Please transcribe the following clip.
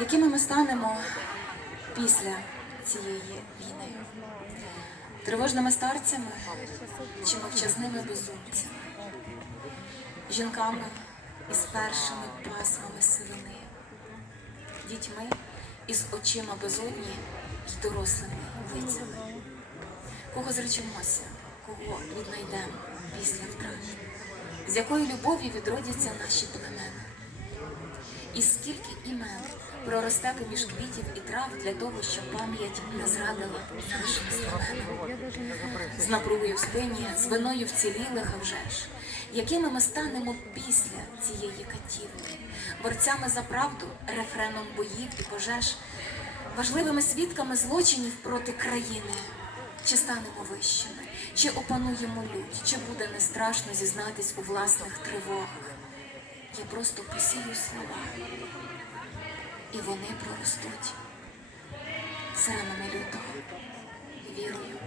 якими ми станемо після цієї війни? Тривожними старцями чи мовчазними безумцями? Жінками із першими пасмами сивини, дітьми із очима безодні й дорослими лицями. Кого зречемося, кого віднайдемо після втрати? З якою любов'ю відродяться наші племена? І скільки імен проросте поміж квітів і трав для того, щоб пам'ять не зрадила нашим знаменам. З напругою в спині, з виною вцілілих, а вже ж, якими ми станемо після цієї катівні, борцями за правду, рефреном боїв і пожеж, важливими свідками злочинів проти країни. Чи станемо вищими, чи опануємо лють, чи буде не страшно зізнатись у власних тривогах? Я просто посію слова, і вони проростуть. Сиренами лютого, вірою